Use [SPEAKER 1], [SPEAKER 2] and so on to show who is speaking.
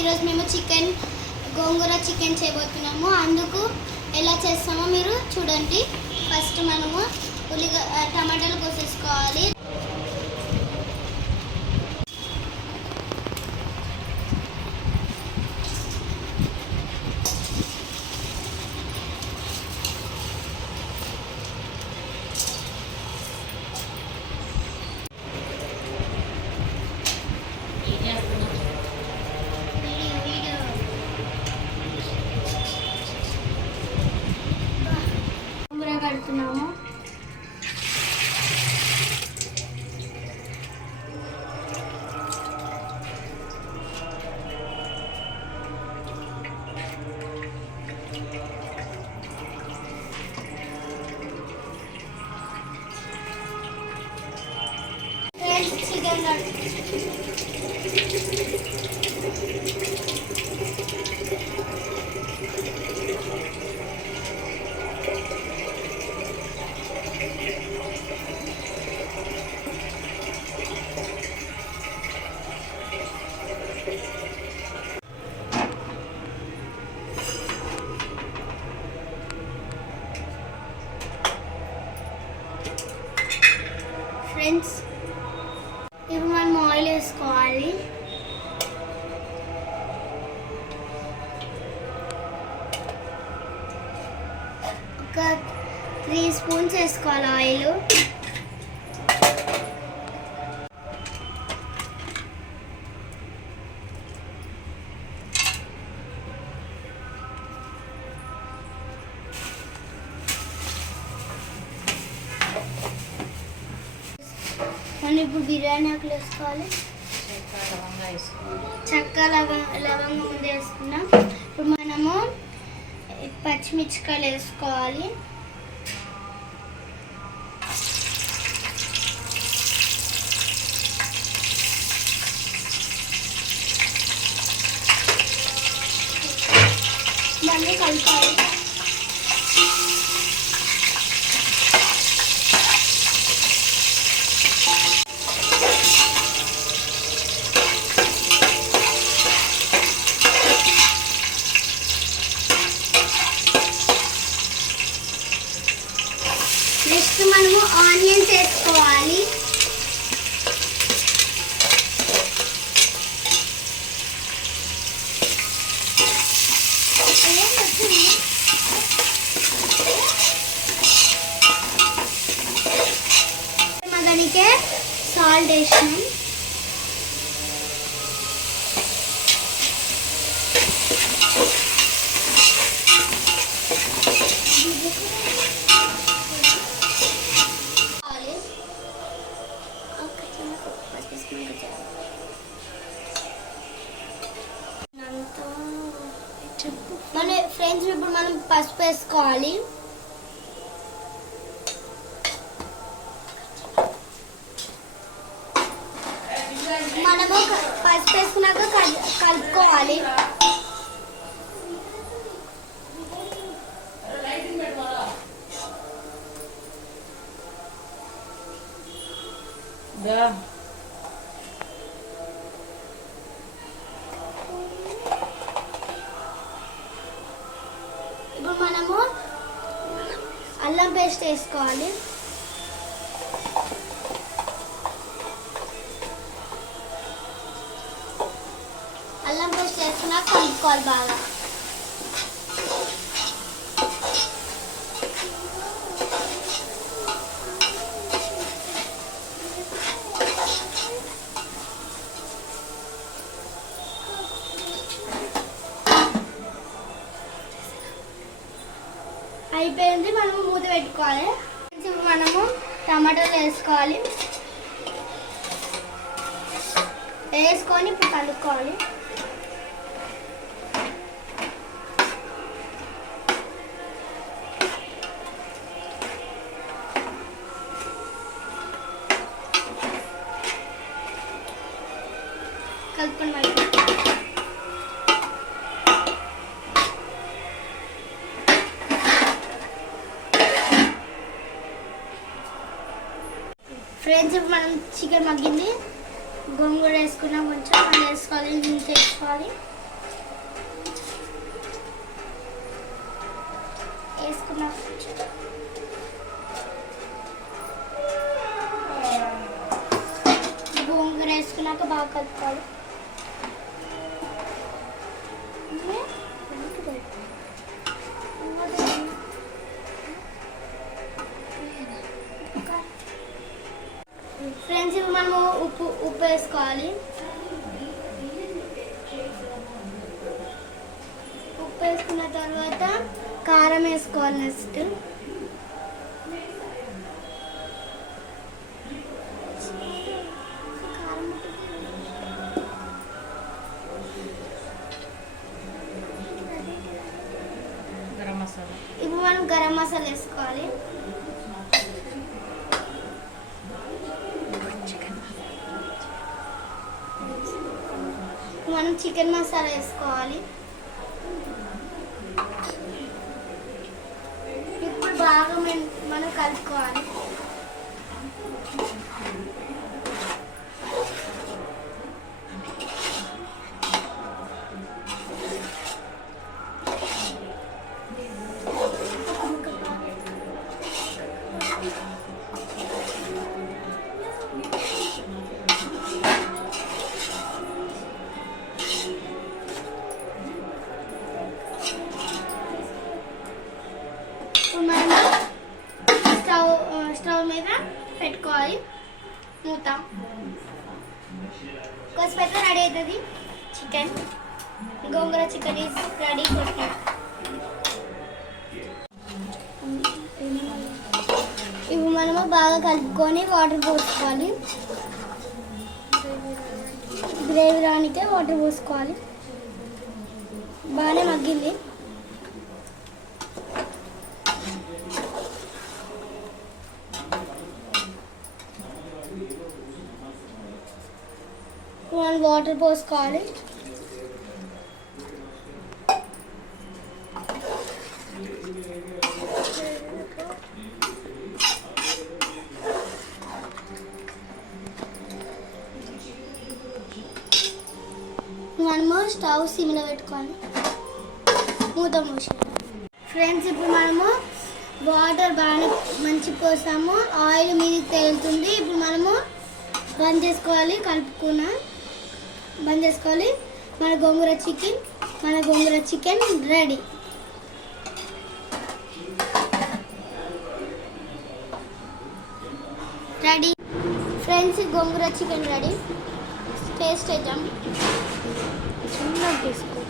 [SPEAKER 1] ఈరోజు మేము chicken gongura chicken చేయబోతున్నాము. అందుకు ఎలా చేస్తామో మీరు చూడండి. ఫస్ట్ మనము ఉల్లిగ టమాటాలు కోసేసుకోవాలి. గోంగూర కడుతున్నాము చికెన్ ఫ్రెండ్స్. ఇప్పుడు మనం ఆయిల్ వేసుకోవాలి. ఒక త్రీ స్పూన్స్ వేసుకోవాలి ఆయిల్. మనం ఇప్పుడు బిర్యానీ ఆకులు వేసుకోవాలి. చక్క లవంగ లవంగం ముందు వేసుకున్నాం ఇప్పుడు మనము పచ్చిమిర్చికాయలు వేసుకోవాలి. నెక్స్ట్ మనము ఆనియన్స్ వేసుకోవాలి మగనికే సాల్ట్ వేసినాం. వేసుకోవాలి మనము పసుపు వేసుకున్నాక కలుపుకోవాలి Yeah. పేస్ట్ వేసుకోవాలి అల్లం పేస్ట్ వేసుకున్నాక కలుపుకోవాలి బాగా అయిపోయింది. మనము మూత పెట్టుకోవాలి. ఇప్పుడు మనము టమాటాలు వేసుకోవాలి. వేసుకొని ఇప్పుడు కలుపుకోవాలి. కలుపుకొని మనం చికెన్ మగ్గింది గోంగూర వేసుకున్నాం కొంచెం మనం వేసుకోవాలి ఇంత వేసుకోవాలి వేసుకున్నాం గోంగూర వేసుకున్నాక బాగా కలుపుకోవాలి వేసుకోవాలి ఉప్పు వేసుకున్న తర్వాత కారం వేసుకోవాలి నెక్స్ట్ ఇప్పుడు మనం గరం మసాలా వేసుకోవాలి మనం చికెన్ మసాలా వేసుకోవాలి. ఇప్పుడు బాగా మనం కలుపుకోవాలి. పెట్టుకోవాలి మూత కొద్దిసేపు రెడీ అవుతుంది. Chicken gongura chicken is ready కొట్టి. ఇవి మనము బాగా కలుపుకొని వాటర్ పోసుకోవాలి. గ్రేవీ రానికే వాటర్ పోసుకోవాలి. బాగానే మగ్గింది మనం వాటర్ పోసుకోవాలి. మనము స్టవ్ సిమ్లో పెట్టుకోవాలి మూత మూసి. ఫ్రెండ్స్ ఇప్పుడు మనము వాటర్ బాగా మంచి పోసాము. ఆయిల్ మీద తేలుతుంది. ఇప్పుడు మనము బంద్ చేసుకోవాలి కలుపుకున్నాం. బంద్ చేసుకోవాలి. మన గోంగూర చికెన్ మన gongura chicken ready. Ready. Friends gongura chicken ready. Taste చేద్దాం. చిన్న తీసుకో